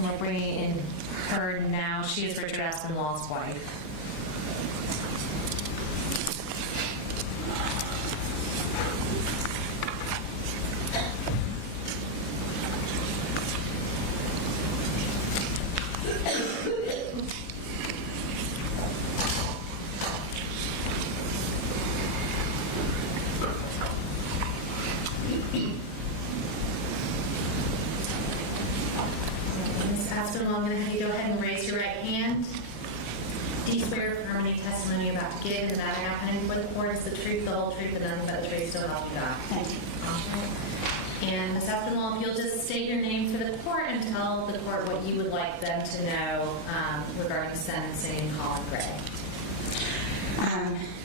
And we're bringing in her now. She is Richard Aspinwall's wife. Aspinwall, I'm going to have you go ahead and raise your right hand. Do you swear or affirm any testimony you're about to give and the matter now pending before the court is the truth, the whole truth, and nothing but the truth, so help you God? Thank you. And Ms. Aspinwall, if you'll just state your name for the court and tell the court what you would like them to know regarding sentencing Colin Gray.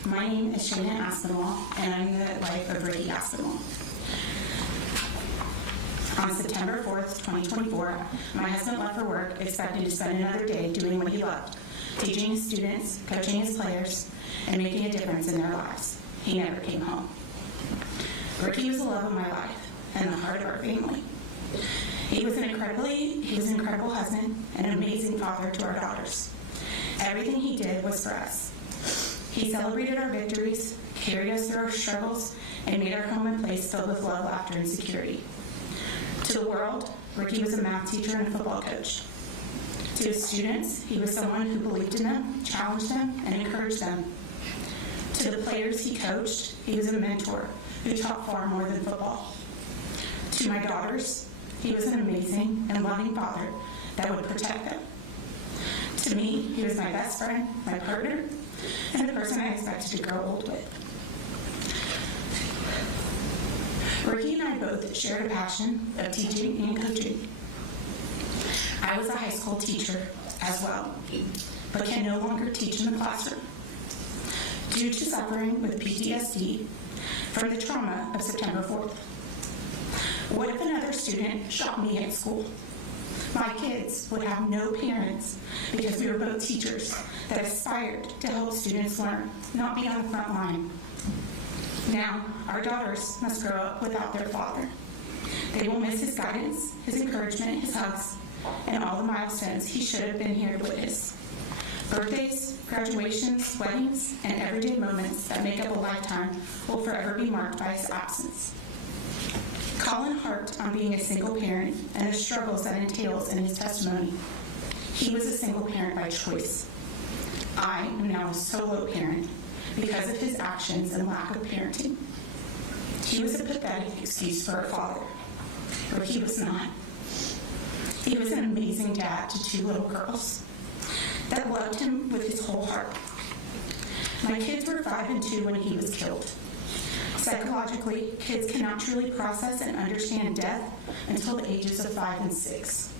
My name is Shayna Aspinwall, and I'm the wife of Richard Aspinwall. On September 4th, 2024, my husband left for work expecting to spend another day doing what he loved, teaching his students, coaching his players, and making a difference in their lives. He never came home. Ricky was the love of my life and the heart of our family. He was an incredible husband and an amazing father to our daughters. Everything he did was for us. He celebrated our victories, carried us through our struggles, and made our home a place filled with love, laughter, and security. To the world, Ricky was a math teacher and a football coach. To his students, he was someone who believed in them, challenged them, and encouraged them. To the players he coached, he was a mentor who taught far more than football. To my daughters, he was an amazing and loving father that would protect them. To me, he was my best friend, my partner, and the person I expected to grow old with. Ricky and I both shared a passion of teaching and coaching. I was a high school teacher as well, but can no longer teach in the classroom due to suffering with PTSD from the trauma of September 4th. What if another student shot me at school? My kids would have no parents because we were both teachers that aspired to help students learn, not be on the front line. Now, our daughters must grow up without their father. They will miss his guidance, his encouragement, his hugs, and all the milestones he should have been here to witness. Birthdays, graduations, weddings, and everyday moments that make up a lifetime will forever be marked by his absence. Colin harped on being a single parent and the struggles that entails in his testimony. He was a single parent by choice. I am now a solo parent because of his actions and lack of parenting. He was a pathetic excuse for a father, but he was not. He was an amazing dad to two little girls that loved him with his whole heart. My kids were 5 and 2 when he was killed. Psychologically, kids cannot truly process and understand death until the ages of 5 and 6.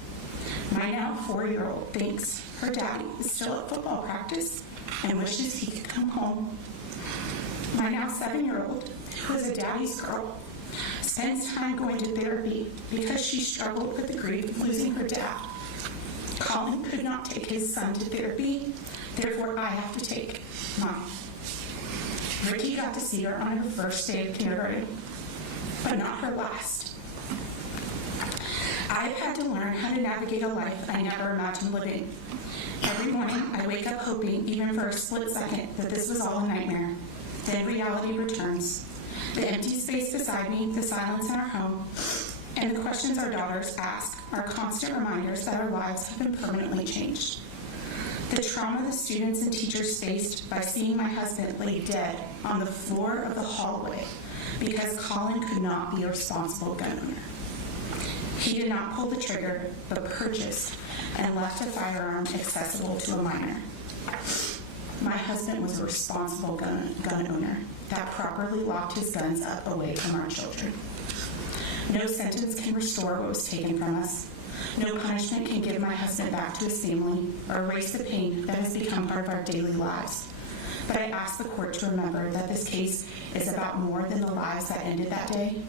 My now 4-year-old thinks her daddy is still at football practice and wishes he could come home. My now 7-year-old, who is a daddy's girl, spends time going to therapy because she struggled with the grief of losing her dad. Colin could not take his son to therapy, therefore I have to take mine. Ricky got to see her on her first day of kindergarten, but not her last. I've had to learn how to navigate a life I never imagined living. Every morning, I wake up hoping, even for a split second, that this was all a nightmare. Then reality returns. The empty space beside me, the silence in our home, and the questions our daughters ask are constant reminders that our lives have been permanently changed. The trauma the students and teachers faced by seeing my husband lay dead on the floor of the hallway because Colin could not be a responsible gun owner. He did not pull the trigger, but purchased and left a firearm accessible to a minor. My husband was a responsible gun owner that properly locked his guns up away from our children. No sentence can restore what was taken from us. No punishment can give my husband back to his family or erase the pain that has become part of our daily lives. But I ask the court to remember that this case is about more than the lives that ended that day.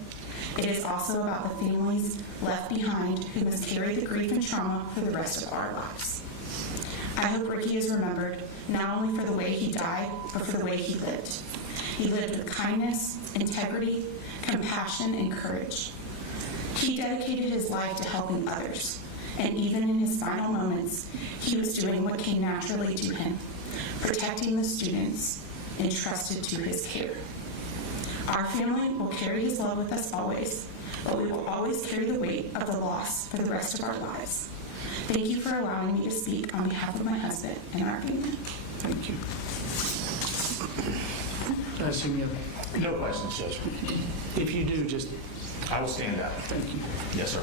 It is also about the families left behind who must carry the grief and trauma for the rest of our lives. I hope Ricky is remembered not only for the way he died, but for the way he lived. He lived with kindness, integrity, compassion, and courage. He dedicated his life to helping others. and even in his final moments, he was doing what came naturally to him, protecting the students entrusted to his care. Our family will carry his love with us always, but we will always carry the weight of the loss for the rest of our lives. Thank you for allowing me to speak on behalf of my husband and our family. Thank you. I assume you have, No questions, Judge. if you do, just, I will stand up. thank you. Yes, sir.